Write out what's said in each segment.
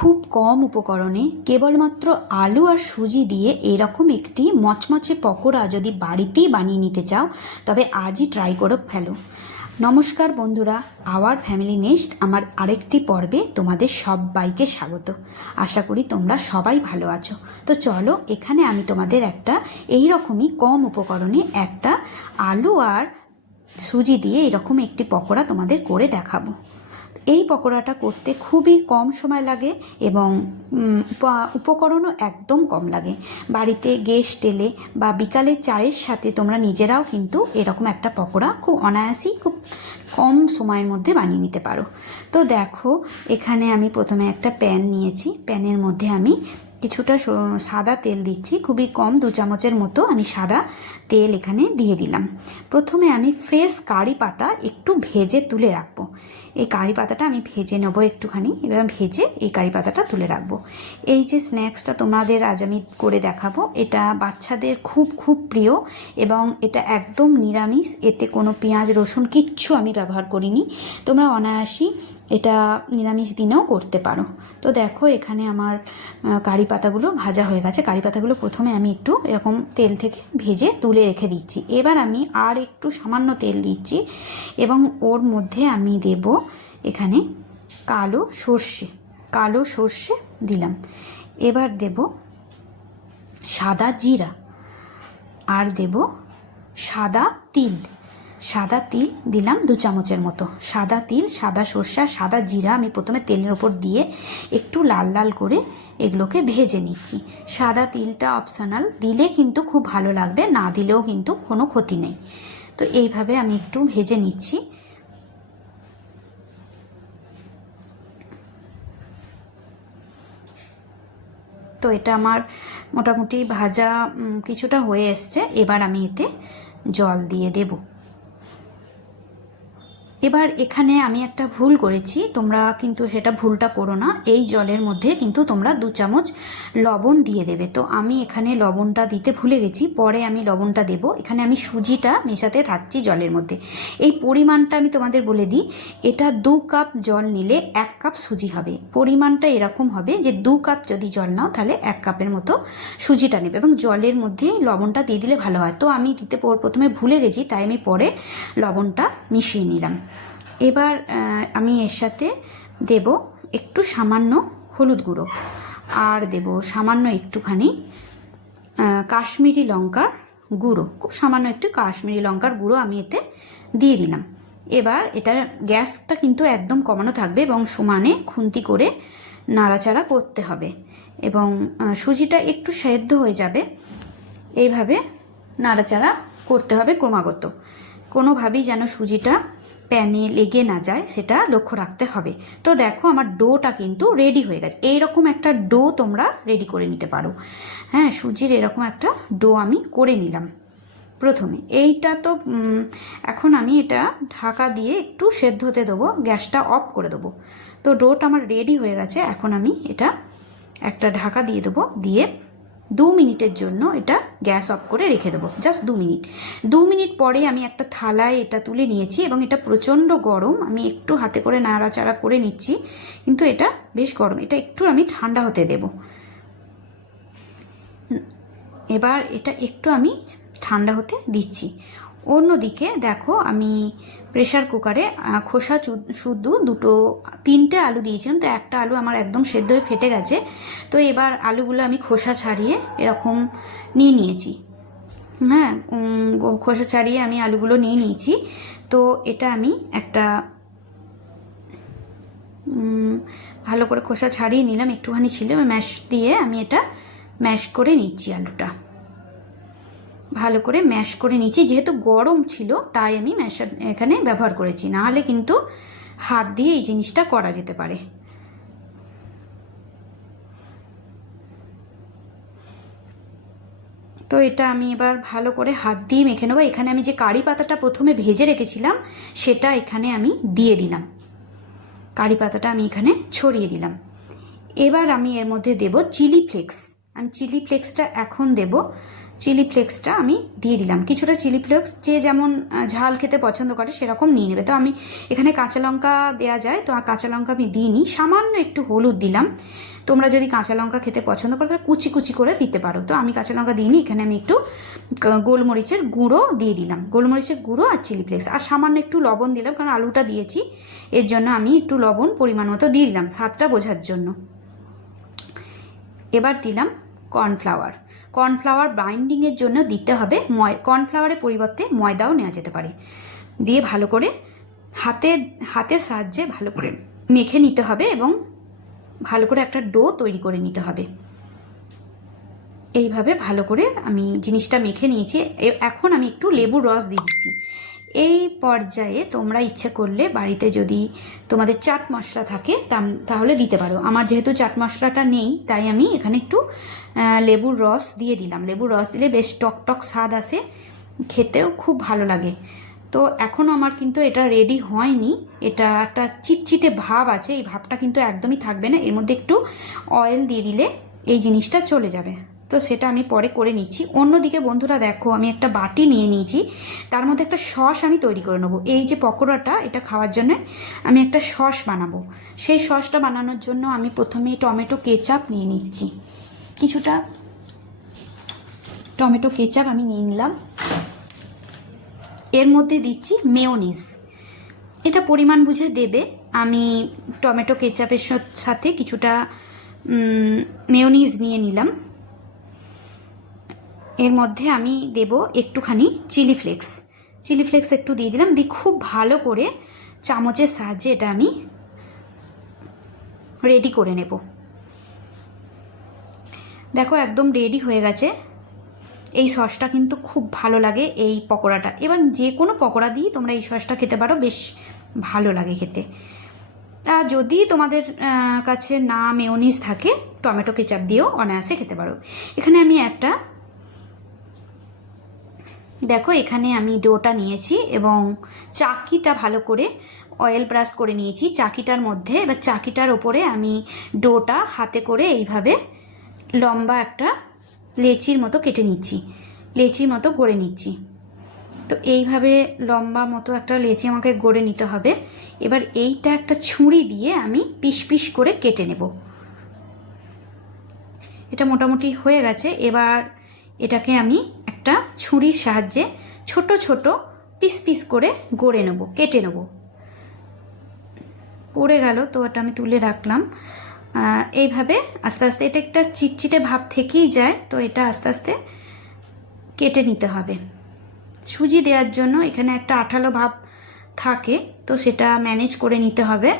খুব কম উপকরণে কেবলমাত্র আলু আর সুজি দিয়ে এরকম একটি মচমচে পকোড়া যদি বাড়িতেই বানিয়ে নিতে চাও তবে আজই ট্রাই করে ফেলো। নমস্কার বন্ধুরা, আওয়ার ফ্যামিলি নেস্ট আমার আরেকটি পর্বে তোমাদের সবাইকে স্বাগত। আশা করি তোমরা সবাই ভালো আছো। তো চলো, এখানে আমি তোমাদের একটা এইরকমই কম উপকরণে একটা আলু আর সুজি দিয়ে এরকম একটি পকোড়া তোমাদের করে দেখাবো। এই পকোড়াটা করতে খুবই কম সময় লাগে এবং উপকরণও একদম কম লাগে। বাড়িতে গেস্ট এলে বা বিকালে চায়ের সাথে তোমরা নিজেরাও কিন্তু এরকম একটা পকোড়া খুব অনায়াসেই খুব কম সময়ের মধ্যে বানিয়ে নিতে পারো। তো দেখো, এখানে আমি প্রথমে একটা প্যান নিয়েছি। প্যানের মধ্যে আমি কিছুটা সাদা তেল দিচ্ছি, খুবই কম, 2 চামচের মতো আমি সাদা তেল এখানে দিয়ে দিলাম। প্রথমে আমি ফ্রেশ কারি পাতা একটু ভেজে তুলে রাখবো। এই কারি পাতাটা আমি ভেজে নেবো একটুখানি, এবার ভেজে এই কারি পাতাটা তুলে রাখবো। এই যে স্ন্যাক্সটা তোমাদের আজ আমি করে দেখাবো, এটা বাচ্চাদের খুব খুব প্রিয় এবং এটা একদম নিরামিষ, এতে কোনো পেঁয়াজ রসুন কিচ্ছু আমি ব্যবহার করিনি। তোমরা অনায়াসই এটা নিরামিষ দিনেও করতে পারো। তো দেখো, এখানে আমার কারি পাতাগুলো ভাজা হয়ে গেছে। কারি পাতাগুলো প্রথমে আমি একটু এরকম তেল থেকে ভেজে তুলে রেখে দিচ্ছি। এবার আমি আর একটু সামান্য তেল দিচ্ছি এবং ওর মধ্যে আমি দেব এখানে কালো সর্ষে দিলাম। এবার দেব সাদা জিরা আর দেব সাদা তিল দিলাম 2 চামচের মতো। সাদা তিল, সাদা সর্ষে আর সাদা জিরা আমি প্রথমে তেলের ওপর দিয়ে একটু লাল লাল করে এগুলোকে ভেজে নিচ্ছি। সাদা তিলটা অপশনাল, দিলে কিন্তু খুব ভালো লাগবে, না দিলেও কিন্তু কোনো ক্ষতি নেই। তো এইভাবে আমি একটু ভেজে নিচ্ছি। তো এটা আমার মোটামুটি ভাজা কিছুটা হয়ে এসছে। এবার আমি এতে জল দিয়ে দেব। এবার এখানে আমি একটা ভুল করেছি, তোমরা কিন্তু সেটা ভুলটা করো না। এই জলের মধ্যে কিন্তু তোমরা 2 চামচ লবণ দিয়ে দেবে। তো আমি এখানে লবণটা দিতে ভুলে গেছি, পরে আমি লবণটা দেব। এখানে আমি সুজিটা মেশাতে থাকছি জলের মধ্যে। এই পরিমাণটা আমি তোমাদের বলে দিই, এটা 2 কাপ জল নিলে 1 কাপ সুজি হবে। পরিমাণটা এরকম হবে যে 2 কাপ যদি জল নাও তাহলে 1 কাপের মতো সুজিটা নেবে এবং জলের মধ্যেই লবণটা দিয়ে দিলে ভালো হয়। তো আমি দিতে প্রথমে ভুলে গেছি, তাই আমি পরে লবণটা মিশিয়ে নিলাম। এবার আমি এর সাথে দেব একটু সামান্য হলুদ গুঁড়ো আর দেব সামান্য একটুখানি কাশ্মীরি লঙ্কার গুঁড়ো, খুব সামান্য একটু কাশ্মীরি লঙ্কার গুঁড়ো আমি এতে দিয়ে দিলাম। এবার এটা গ্যাসটা কিন্তু একদম কমানো থাকবে এবং সমানে খুন্তি করে নাড়াচাড়া করতে হবে এবং সুজিটা একটু সেদ্ধ হয়ে যাবে। এইভাবে নাড়াচাড়া করতে হবে ক্রমাগত, কোনোভাবেই যেন সুজিটা প্যানে লেগে না যায় সেটা লক্ষ্য রাখতে হবে। তো দেখো, আমার ডোটা কিন্তু রেডি হয়ে গেছে। এইরকম একটা ডো তোমরা রেডি করে নিতে পারো। হ্যাঁ, সুজির এরকম একটা ডো আমি করে নিলাম প্রথমে। এইটা তো এখন আমি এটা ঢাকা দিয়ে একটু সেদ্ধ হতে দেবো, গ্যাসটা অফ করে দেবো। তো ডোটা আমার রেডি হয়ে গেছে। এখন আমি এটা একটা ঢাকা দিয়ে দেবো, দিয়ে 2 মিনিটের জন্য এটা গ্যাস অফ করে রেখে দেবো, জাস্ট 2 মিনিট পরে আমি একটা থালায় এটা তুলে নিয়েছি এবং এটা প্রচণ্ড গরম। আমি একটু হাতে করে নাড়াচাড়া করে নিচ্ছি, কিন্তু এটা বেশ গরম। এটা একটু আমি ঠান্ডা হতে দেব। এবার এটা একটু আমি ঠান্ডা হতে দিচ্ছি। অন্যদিকে দেখো, আমি প্রেশার কুকারে খোসা শুধু 3টে আলু দিয়েছিলাম। তো একটা আলু আমার একদম সেদ্ধ হয়ে ফেটে গেছে। তো এবার আলুগুলো আমি খোসা ছাড়িয়ে এরকম নিয়ে নিয়েছি। হ্যাঁ, খোসা ছাড়িয়ে আমি আলুগুলো নিয়ে নিয়েছি। তো এটা আমি একটা ভালো করে খোসা ছাড়িয়ে নিলাম, একটুখানি ছিল, ম্যাশ দিয়ে আমি এটা ম্যাশ করে নিচ্ছি। আলুটা ভালো করে ম্যাশ করে নিচ্ছি। যেহেতু গরম ছিল তাই আমি ম্যাশার এখানে ব্যবহার করেছি, নাহলে কিন্তু হাত দিয়ে এই জিনিসটা করা যেতে পারে। তো এটা আমি এবার ভালো করে হাত দিয়ে মেখে নেবো। এখানে আমি যে কারি পাতাটা প্রথমে ভেজে রেখেছিলাম সেটা এখানে আমি দিয়ে দিলাম। কারি পাতাটা আমি এখানে ছড়িয়ে দিলাম। এবার আমি এর মধ্যে দেব চিলি ফ্লেক্স। আমি চিলি ফ্লেক্সটা এখন দেব। চিলি ফ্লেক্সটা আমি দিয়ে দিলাম। কিছুটা চিলি ফ্লেক্স যে যেমন ঝাল খেতে পছন্দ করে সেরকম নিয়ে নেবে। তো আমি এখানে কাঁচা লঙ্কা দেওয়া যায়, তো কাঁচা লঙ্কা আমি দিইনি, সামান্য একটু হলুদ দিলাম। তোমরা যদি কাঁচা লঙ্কা খেতে পছন্দ করো তাহলে কুচি কুচি করে দিতে পারো, তো আমি কাঁচা লঙ্কা দিইনি। এখানে আমি একটু গোলমরিচের গুঁড়ো দিয়ে দিলাম, গোলমরিচের গুঁড়ো আর চিলি ফ্লেক্স, আর সামান্য একটু লবণ দিলাম, কারণ আলুটা দিয়েছি এর জন্য আমি একটু লবণ পরিমাণ মতো দিয়ে দিলাম স্বাদটা বোঝার জন্য। এবার দিলাম কর্নফ্লাওয়ার। কর্নফ্লাওয়ার বাইন্ডিংয়ের জন্য দিতে হবে, কর্নফ্লাওয়ারের পরিবর্তে ময়দাও নেওয়া যেতে পারে। দিয়ে ভালো করে হাতের সাহায্যে ভালো করে মেখে নিতে হবে এবং ভালো করে একটা ডো তৈরি করে নিতে হবে। এইভাবে ভালো করে আমি জিনিসটা মেখে নিয়েছি। এখন আমি একটু লেবুর রস দিয়ে দিচ্ছি। এই পর্যায়ে তোমরা ইচ্ছে করলে বাড়িতে যদি তোমাদের চাট মশলা থাকে তাহলে দিতে পারো। আমার যেহেতু চাট মশলাটা নেই তাই আমি এখানে একটু লেবুর রস দিয়ে দিলাম। লেবুর রস দিলে বেশ টক টক স্বাদ আসে, খেতেও খুব ভালো লাগে। তো এখনও আমার কিন্তু এটা রেডি হয়নি, এটা একটা চিটচিটে ভাব আছে, এই ভাবটা কিন্তু একদমই থাকবে না। এর মধ্যে একটু অয়েল দিয়ে দিলে এই জিনিসটা চলে যাবে, তো সেটা আমি পরে করে নিচ্ছি। অন্যদিকে বন্ধুরা দেখো, আমি একটা বাটি নিয়ে নিয়েছি, তার মধ্যে একটা সস আমি তৈরি করে নেবো। এই যে পকোড়াটা, এটা খাওয়ার জন্য আমি একটা সস বানাবো। সেই সসটা বানানোর জন্য আমি প্রথমে টমেটো কেচাপ নিয়ে নিচ্ছি। কিছুটা টমেটো কেচাপ আমি নিয়ে নিলাম। এর মধ্যে দিচ্ছি মেয়োনিজ, এটা পরিমাণ বুঝে দেবে। আমি টমেটো কেচাপের সাথে কিছুটা মেয়োনিজ নিয়ে নিলাম। এর মধ্যে আমি দেব একটুখানি চিলি ফ্লেক্স একটু দিয়ে দিলাম। দিয়ে খুব ভালো করে চামচের সাহায্যে এটা আমি রেডি করে নেব। দেখো একদম রেডি হয়ে গেছে। এই সসটা কিন্তু খুব ভালো লাগে এই পকোড়াটা। এবার যে কোনো পকোড়া দিয়ে তোমরা এই সসটা খেতে পারো, বেশ ভালো লাগে খেতে। যদি তোমাদের কাছে না মেয়োনিজ থাকে, টমেটো কেচাপ দিয়েও অনায়াসে খেতে পারো। এখানে আমি দেখো এখানে আমি ডোটা নিয়েছি এবং চাকিটা ভালো করে অয়েল ব্রাশ করে নিয়েছি চাকিটার মধ্যে। এবার চাকিটার ওপরে আমি ডোটা হাতে করে এইভাবে লম্বা একটা লেচির মতো কেটে নিচ্ছি, লেচির মতো গড়ে নিচ্ছি। তো এইভাবে লম্বা মতো একটা লেচি আমাকে গড়ে নিতে হবে। এবার এইটা একটা ছুরি দিয়ে আমি পিস পিস করে কেটে নেব। এটা মোটামুটি হয়ে গেছে। এবার এটাকে আমি একটা ছুরির সাহায্যে ছোট ছোট পিস পিস করে গড়ে নেব, কেটে নেব। পড়ে গেল তো এটা আমি তুলে রাখলাম। এইভাবে আস্তে আস্তে, এটা একটা চিটচিটে ভাব থেকেই যায়, তো এটা আস্তে আস্তে কেটে নিতে হবে। সুজি দেওয়ার জন্য এখানে একটা আঠালো ভাব থাকে, তো সেটা ম্যানেজ করে নিতে হবে।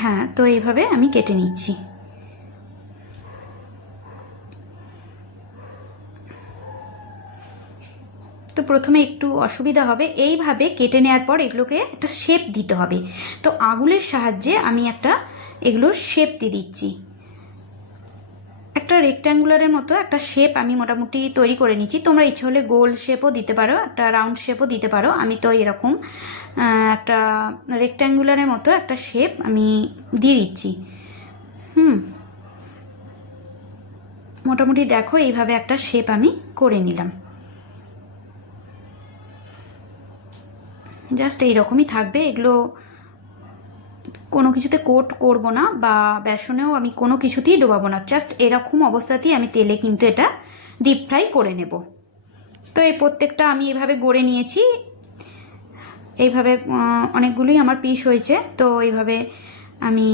হ্যাঁ, তো এইভাবে আমি কেটে নিচ্ছি। তো প্রথমে একটু অসুবিধা হবে, এইভাবে কেটে নেওয়ার পর এগুলোকে একটা শেপ দিতে হবে। তো আঙুলের সাহায্যে আমি এগুলোর শেপ দিয়ে দিচ্ছি। একটা রেক্ট্যাঙ্গুলারের মতো একটা শেপ আমি মোটামুটি তৈরি করে নিচ্ছি। তোমরা ইচ্ছে হলে গোল শেপও দিতে পারো, একটা রাউন্ড শেপও দিতে পারো। আমি তো এরকম একটা রেক্ট্যাঙ্গুলারের মতো একটা শেপ আমি দিয়ে দিচ্ছি। মোটামুটি দেখো এইভাবে একটা শেপ আমি করে নিলাম। জাস্ট এইরকমই থাকবে। এগুলো কোনো কিছুতে কোট করব না, বা বেসনেও আমি কোনো কিছুতেই ডোবাবো না। জাস্ট এরকম অবস্থাতেই আমি তেলে কিন্তু এটা ডিপ ফ্রাই করে নেব। তো এই প্রত্যেকটা আমি এভাবে গড়ে নিয়েছি। এইভাবে অনেকগুলোই আমার পিস হয়েছে, তো এইভাবে আমি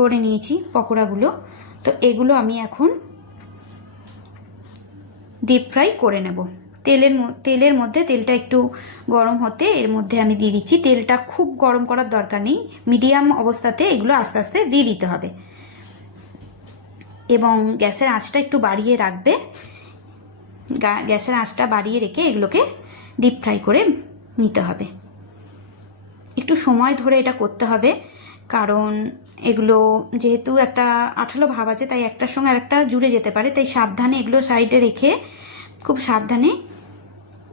গড়ে নিয়েছি পকোড়াগুলো। তো এগুলো আমি এখন ডিপ ফ্রাই করে নেব। তেলের মধ্যে, তেলটা একটু গরম হতে এর মধ্যে আমি দিয়ে দিচ্ছি। তেলটা খুব গরম করার দরকার নেই, মিডিয়াম অবস্থাতে এগুলো আস্তে আস্তে দিয়ে দিতে হবে। এবং গ্যাসের আঁচটা একটু বাড়িয়ে রাখবে। গ্যাসের আঁচটা বাড়িয়ে রেখে এগুলোকে ডিপ ফ্রাই করে নিতে হবে। একটু সময় ধরে এটা করতে হবে, কারণ এগুলো যেহেতু একটা আঠালো ভাব আছে, তাই একটার সঙ্গে আরেকটা জুড়ে যেতে পারে। তাই সাবধানে এগুলো সাইডে রেখে খুব সাবধানে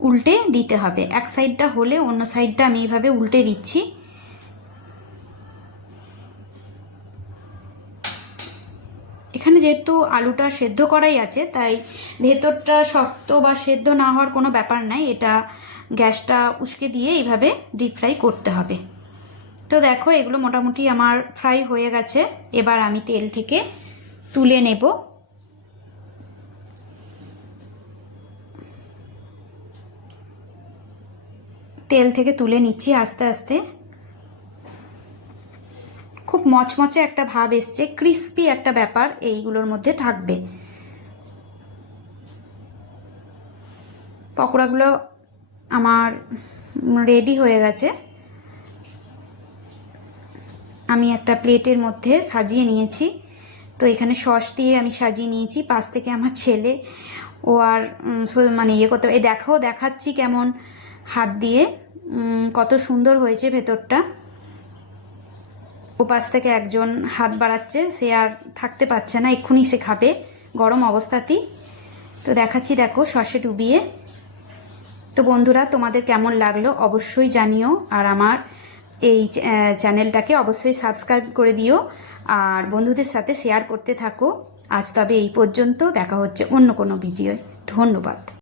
উল্টে দিতে হবে। এক সাইডটা হলে অন্য সাইডটা আমি এইভাবে উল্টে দিচ্ছি। এখানে যেহেতু আলুটা সেদ্ধ করাই আছে, তাই ভেতরটা শক্ত বা সেদ্ধ না হওয়ার কোনো ব্যাপার নাই। এটা গ্যাসটা উস্কে দিয়ে এইভাবে ডিপ ফ্রাই করতে হবে। তো দেখো এগুলো মোটামুটি আমার ফ্রাই হয়ে গেছে। এবার আমি তেল থেকে তুলে নেব। তেল থেকে তুলে নিচ্ছি আস্তে আস্তে। খুব মচমচে একটা ভাব এসছে, ক্রিস্পি একটা ব্যাপার এইগুলোর মধ্যে থাকবে। পকোড়াগুলো আমার রেডি হয়ে গেছে। আমি একটা প্লেটের মধ্যে সাজিয়ে নিয়েছি। তো এখানে সস দিয়ে আমি সাজিয়ে নিয়েছি। পাশ থেকে আমার ছেলে ও আর মানে ইয়ে করতে, এই দেখাচ্ছি কেমন হাত দিয়ে কত সুন্দর হয়েছে ভেতরটা। ও পাশ থেকে একজন হাত বাড়াচ্ছে, সে আর থাকতে পারছে না, এক্ষুনি সে খাবে গরম অবস্থাতেই। তো দেখাচ্ছি, দেখো সসে ডুবিয়ে। তো বন্ধুরা, তোমাদের কেমন লাগলো অবশ্যই জানিও, আর আমার এই চ্যানেলটাকে অবশ্যই সাবস্ক্রাইব করে দিও আর বন্ধুদের সাথে শেয়ার করতে থাকো। আজ তবে এই পর্যন্ত, দেখা হচ্ছে অন্য কোনো ভিডিওয়। ধন্যবাদ।